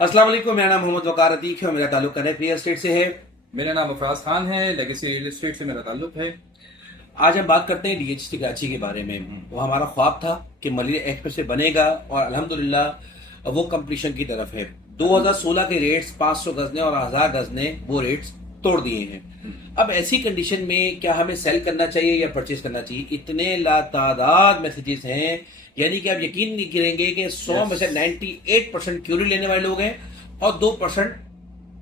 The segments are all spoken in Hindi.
अस्सलाम वालेकुम। मेरा नाम मोहम्मद वकार अतीक है और मेरा ताल्लुक कनेक्ट रियल एस्टेट से है। मेरा नाम अफराज खान है। लेगेसी रियल एस्टेट से मेरा ताल्लुक है। आज हम बात करते हैं डीएचटी कराची के बारे में। वो हमारा ख्वाब था कि मलिर एक्सप्रेस से बनेगा और अल्हम्दुलिल्लाह वो कंप्लीशन की तरफ है। 2016 के रेट्स 500 गज ने और 1000 गज ने वो रेट्स तोड़ दिए हैं। अब ऐसी कंडीशन में क्या हमें सेल करना चाहिए या परचेज करना चाहिए? इतने लातादाद मैसेजेस हैं, यानी कि आप यकीन नहीं करेंगे कि 100 में से 98% क्यूरी लेने वाले लोग हैं और 2%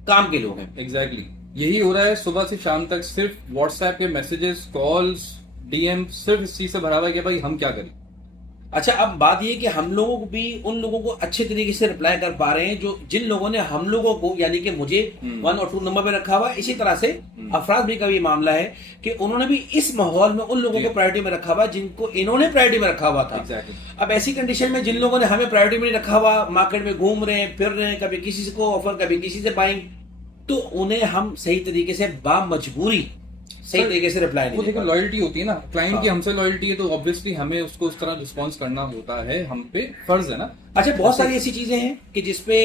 काम के लोग हैं। एग्जैक्टली यही हो रहा है। सुबह से शाम तक सिर्फ व्हाट्सएप के मैसेजेस, कॉल्स, डीएम सिर्फ इस चीज से भरा हुआ है कि भाई हम क्या करें। अच्छा, अब बात यह कि हम लोगों को भी उन लोगों को अच्छे तरीके से रिप्लाई कर पा रहे हैं जो जिन लोगों ने हम लोगों को, यानी कि मुझे 1 और 2 नंबर पे रखा हुआ है। इसी तरह से अफराज भी का भी मामला है कि उन्होंने भी इस माहौल में उन लोगों को प्रायोरिटी में रखा हुआ जिनको इन्होंने प्रायोरिटी में रखा हुआ था। अब ऐसी कंडीशन में जिन लोगों ने हमें प्रायोरिटी में नहीं रखा हुआ, मार्केट में घूम रहे हैं, फिर रहे हैं, कभी किसी को ऑफर कभी किसी से बाइंग, तो उन्हें हम सही तरीके से बामजबूरी सही तरीके से रिप्लाई नहीं। वो देखो, लॉयल्टी होती है ना, क्लाइंट की हमसे लॉयल्टी है तो ऑब्वियसली हमें उसको उस तरह रिस्पॉन्स करना होता है, हम पे फर्ज है ना। अच्छा, बहुत सारी ऐसी चीजें हैं कि जिसपे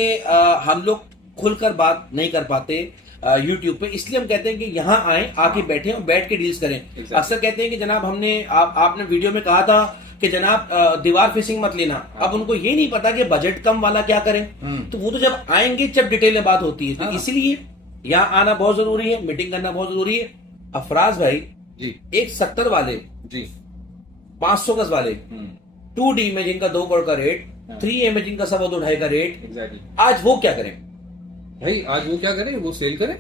हम लोग खुलकर बात नहीं कर पाते यूट्यूब पे, इसलिए हम कहते हैं कि यहाँ आए, आके बैठे और बैठ के डील्स करें। अक्सर कहते हैं कि जनाब आपने वीडियो में कहा था कि जनाब दीवार फेसिंग मत लेना। अब उनको ये नहीं पता कि बजट कम वाला क्या करें, तो वो तो जब आएंगे जब डिटेल में बात होती है, तो इसलिए यहाँ आना बहुत जरूरी है, मीटिंग करना बहुत जरूरी है। अफराज भाई जी, एक 70 वाले जी 500 गज वाले 2D में जिनका 2 करोड़ का रेट, 3A में जिनका 2.5 का रेट, एग्जैक्टली आज वो क्या करें भाई? आज वो क्या करे? वो सेल करे।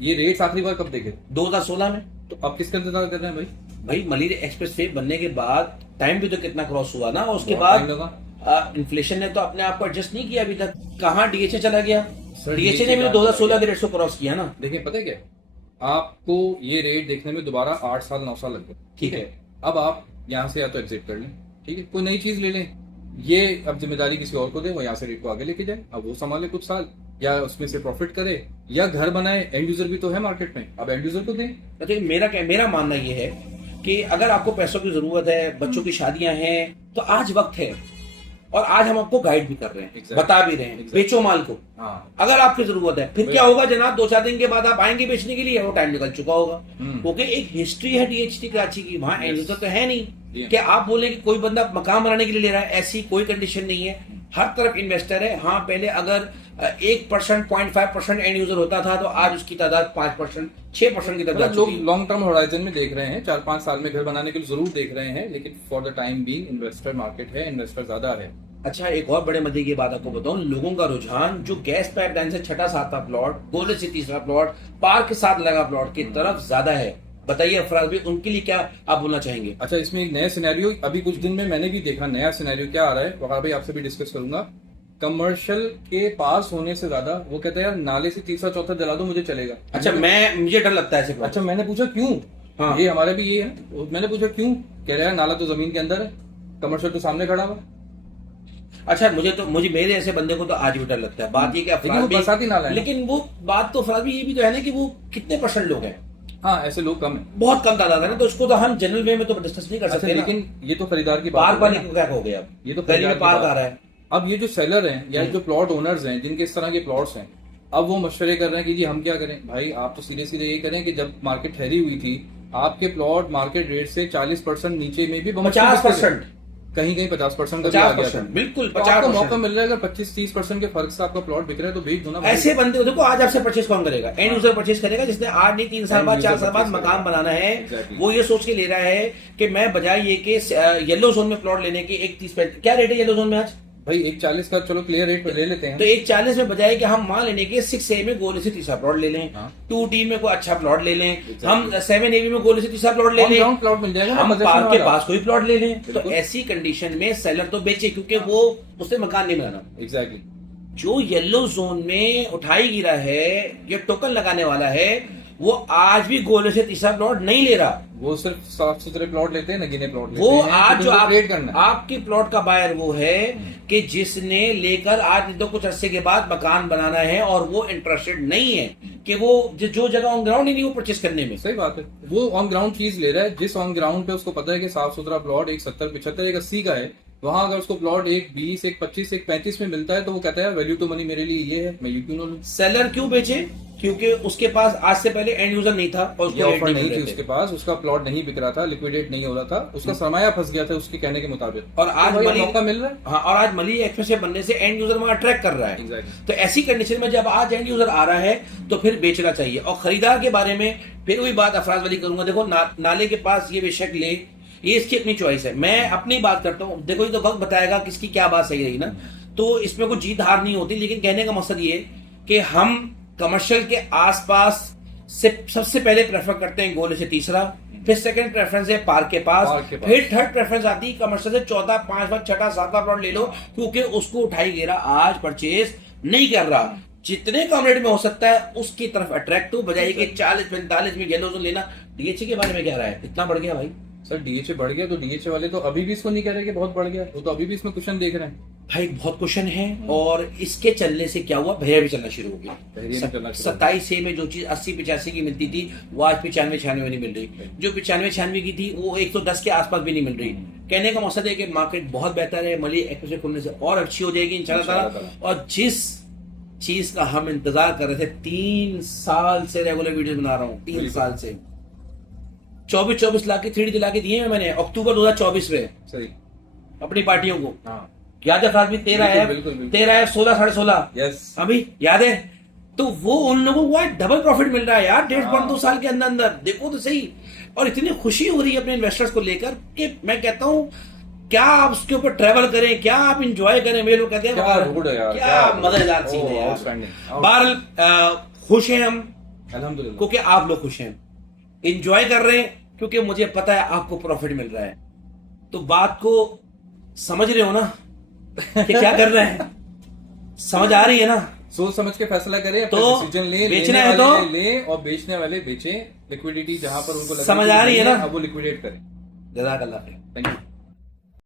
ये रेट्स आखिरी बार कब देखे? 2016 में। तो अब किसका इंतजार कर रहे हैं भाई? भाई मलिर एक्सप्रेस वे बनने के बाद टाइम भी तो कितना क्रॉस हुआ ना, उसके बाद इन्फ्लेशन ने तो अपने आप को एडजस्ट नहीं किया अभी तक। कहाँ डीएचए चला गया? डीएचए ने भी तो 2016 के रेट को क्रॉस किया ना। देखिए, पता है क्या, आपको ये रेट देखने में दोबारा 8 साल 9 साल लग गए। ठीक है, अब आप यहाँ से या तो एग्जिट कर लें, ठीक है, कोई नई चीज ले लें। ये अब जिम्मेदारी किसी और को दे, वो यहाँ से रेट को आगे लेके जाए, अब वो संभाले कुछ साल, या उसमें से प्रॉफिट करे या घर बनाए। एंड यूजर भी तो है मार्केट में, अब एंड यूजर को दें। तो मेरा मानना ये है कि अगर आपको पैसों की जरूरत है, बच्चों की शादियां हैं, तो आज वक्त है। और आज हम आपको गाइड भी कर रहे हैं, बता भी रहे हैं, बेचो माल को। अगर आपकी जरूरत है, फिर क्या होगा जनाब, 2-4 दिन के बाद आप आएंगे बेचने के लिए, वो टाइम निकल चुका होगा। क्योंकि एक हिस्ट्री है डीएचटी कराची की, वहां एंड यूजर तो है नहीं कि आप बोले कि कोई बंदा मकान बनाने के लिए ले रहा है, ऐसी कोई कंडीशन नहीं है। हर तरफ इन्वेस्टर है। हाँ, पहले अगर 1%, 0.5% एंड यूजर होता था, तो आज उसकी तादाद 5%, 6% की तादाद। लोग लॉन्ग टर्म होराइजन में देख रहे हैं, 4-5 साल में घर बनाने के लिए जरूर देख रहे हैं, लेकिन for the time being investor market है, इन्वेस्टर ज्यादा है। अच्छा, एक और बड़े मजे की बात आपको बताऊं, लोगों का रुझान जो गैस पाइपलाइन से 6-7 प्लॉट, गोले से 3रा प्लॉट, पार्क के साथ लगा प्लॉट की तरफ ज्यादा है। बताइए अफराज भाई, उनके लिए क्या आप बोलना चाहेंगे? अच्छा, इसमें एक नया सिनेरियो अभी कुछ दिन में मैंने भी देखा। नया सिनेरियो क्या आ रहा है, वहां भाई आपसे भी डिस्कस करूंगा। कमर्शियल के पास होने से ज्यादा वो कहता है यार नाले से 3रा 4था दिला दो, मुझे चलेगा। अच्छा, मुझे डर लगता है ऐसे। अच्छा, मैंने पूछा क्यों? हाँ, ये हमारे भी ये है। मैंने पूछा क्यों, कह रहा है नाला तो जमीन के अंदर है, कमर्शियल तो सामने खड़ा हुआ। अच्छा, मुझे मेरे ऐसे बंदे को तो आज भी डर लगता है। बात ये कि अफराज भी, बरसाती नाला है, लेकिन वो बात तो अफराज भी ये भी तो है ना कि वो कितने % लोग हैं। हाँ, ऐसे लोग कम है, बहुत कम तादाद है ना, तो उसको तो हम जनरल वे में तो डिस्कस नहीं कर सकते। लेकिन ये तो खरीदार की पार्क वाले को क्या हो गया? ये तो गली में पार्क आ रहा है। अब ये जो सेलर हैं या जो प्लॉट ओनर्स हैं जिनके इस तरह के प्लॉट्स हैं, अब वो मशवरे कर रहे हैं कि जी हम क्या करें। भाई आप तो सीधे सीधे ये करें कि जब मार्केट ठहरी हुई थी, आपके प्लॉट मार्केट रेट से 40% नीचे में भी 50%, कहीं 50% का भी आ गया था। बिल्कुल, तो आपको मौका मिल रहा है। अगर 25-30% के फर्क से आपका प्लॉट बिक रहा है तो बेच दो ना। ऐसे बंदे देखो, आज आपसे परचेज कौन करेगा? एंड यूजर परचेज करेगा जिसने आज नहीं 3 साल बाद 4 साल बाद मकान बनाना है। वो ये सोच के ले रहा है कि मैं बजाय ये कि येलो जोन में प्लॉट लेने के 1.30 क्या रेट है येलो जोन में आज? भाई 1.40 का चलो क्लियर रेट पे ले लेते हैं। तो 1.40 में बजाय कि हम मान लेने के 6A में गोले से 3रा प्लॉट ले लें, 2D में कोई अच्छा प्लॉट ले लें, हम 7AB में गोले से 3रा प्लॉट ले लें, प्लॉट मिल जाएगा, हम पार्क के पास कोई प्लॉट ले लें। तो ऐसी कंडीशन में सेलर तो बेचे, क्योंकि वो उससे मकान नहीं बनाना। एग्जैक्टली। जो येलो जोन में उठाई गिरा है, ये टोकन लगाने वाला है, वो आज भी गोले से 3रा प्लॉट नहीं ले रहा। वो सिर्फ साफ सुथरे प्लॉट लेते हैं, नगीने प्लॉट लेते वो हैं। आज जो आपके प्लॉट का बायर वो है कि जिसने लेकर आज नहीं तो कुछ अरसे के बाद मकान बनाना है, और वो इंटरेस्टेड नहीं है कि वो जो जगह ऑन ग्राउंड ही नहीं वो परचेस करने में। सही बात है, वो ऑन ग्राउंड चीज ले रहा है जिस ऑन ग्राउंड पे उसको पता है कि साफ सुथरा प्लॉट एक 70-75 एक 80 का है, वहां अगर उसको प्लॉट एक 20, एक 25, एक 35 में मिलता है तो वो कहता है वैल्यू टू मनी मेरे लिए ये है, मैं ये क्यों ना लूं। सेलर क्यों बेचे? क्योंकि उसके पास आज से पहले एंड यूजर नहीं था और ये उसको ऑफर रेट नहीं मिल थी रहे थे। उसके पास, उसका प्लॉट नहीं बिक रहा था, लिक्विडेट नहीं हो रहा था, उसका सरमाया फंस गया था उसके कहने के मुताबिक। और आज तो भाई मनी मौका मिल रहा है। हाँ, और आज मनी एक्सप्रेस बनने से एंड यूजर वहां अट्रैक्ट कर रहा है। Exactly. तो ऐसी कंडीशन में जब आज एंड यूजर आ रहा है तो फिर बेचना चाहिए। और खरीदार के बारे में फिर वही बात अफराज वाली करूंगा। देखो नाले के पास ये बेशक ले, ये इसकी अपनी चॉइस है। मैं अपनी बात करता हूँ, देखो ये तो वक्त बताएगा किसकी क्या बात सही रही ना, तो इसमें कोई जीत हार नहीं होती। लेकिन कहने का मकसद ये कि हम कमर्शियल के आसपास से सबसे पहले प्रेफर करते हैं गोले से तीसरा, फिर सेकंड प्रेफरेंस है पार्क के पास, फिर थर्ड प्रेफरेंस आती है कमर्शियल से चौथा, पांचवा, छठा, सातवां प्लॉट ले लो, क्योंकि उसको उठाई गिरा आज परचेज नहीं कर रहा। जितने कम रेट में हो सकता है उसकी तरफ अट्रैक्ट हो, बजाय कि 40-45 में येलो जोन लेना। डीएचए के बारे में क्या रहा है? इतना बढ़ गया भाई। सर डीएचए बढ़ गया तो डीएचए वाले तो अभी भी इसको नहीं कह रहे कि बहुत बढ़ गया, वो तो अभी भी इसमें क्वेश्चन देख रहे हैं भाई, बहुत क्वेश्चन है। और इसके चलने से क्या हुआ, भैया भी चलना शुरू हो गया। 27 में जो चीज 80-85 की मिलती थी वो आज 95-96 में नहीं मिल रही। जो 95-96 की थी वो 110 के आसपास भी नहीं मिल रही। कहने का मकसद है कि मार्केट बहुत बेहतर है, मनी एक्सप्रेस खुलने से और अच्छी हो जाएगी इंशाल्लाह। और जिस चीज का हम इंतजार कर रहे थे, 3 साल से रेगुलर वीडियो बना रहा हूँ, 3 साल से 24 लाख की 3D दिला के दिए हैं मैंने अक्टूबर 2024 में सही अपनी पार्टियों को। हाँ। याद है आदमी 13 है, 13 है, 16, 16 यस अभी याद है। तो वो उन लोगों को डबल प्रॉफिट मिल रहा है यार 1.5-2 साल के अंदर अंदर। देखो तो सही। और इतनी खुशी हो रही है अपने इन्वेस्टर्स को लेकर कि मैं कहता हूँ क्या आप उसके ऊपर ट्रेवल करें, क्या आप इंजॉय करें। मेरे लोग कहते हैं क्या मजेदार चीज है यार। बहरहाल खुश हैं हम अल्हम्दुलिल्लाह, क्योंकि आप लोग खुश हैं, इंजॉय कर रहे हैं क्योंकि मुझे पता है आपको प्रॉफिट मिल रहा है। तो बात को समझ रहे हो ना कि क्या कर रहे हैं? समझ आ रही है ना? सोच समझ के फैसला करें, तो डिसीजन ले, बेचना है तो ले और बेचने वाले बेचें। लिक्विडिटी जहां पर उनको समझ आ रही है ना? अब वो लिक्विडेट करें। जज़ाकल्लाह खैर। Thank you.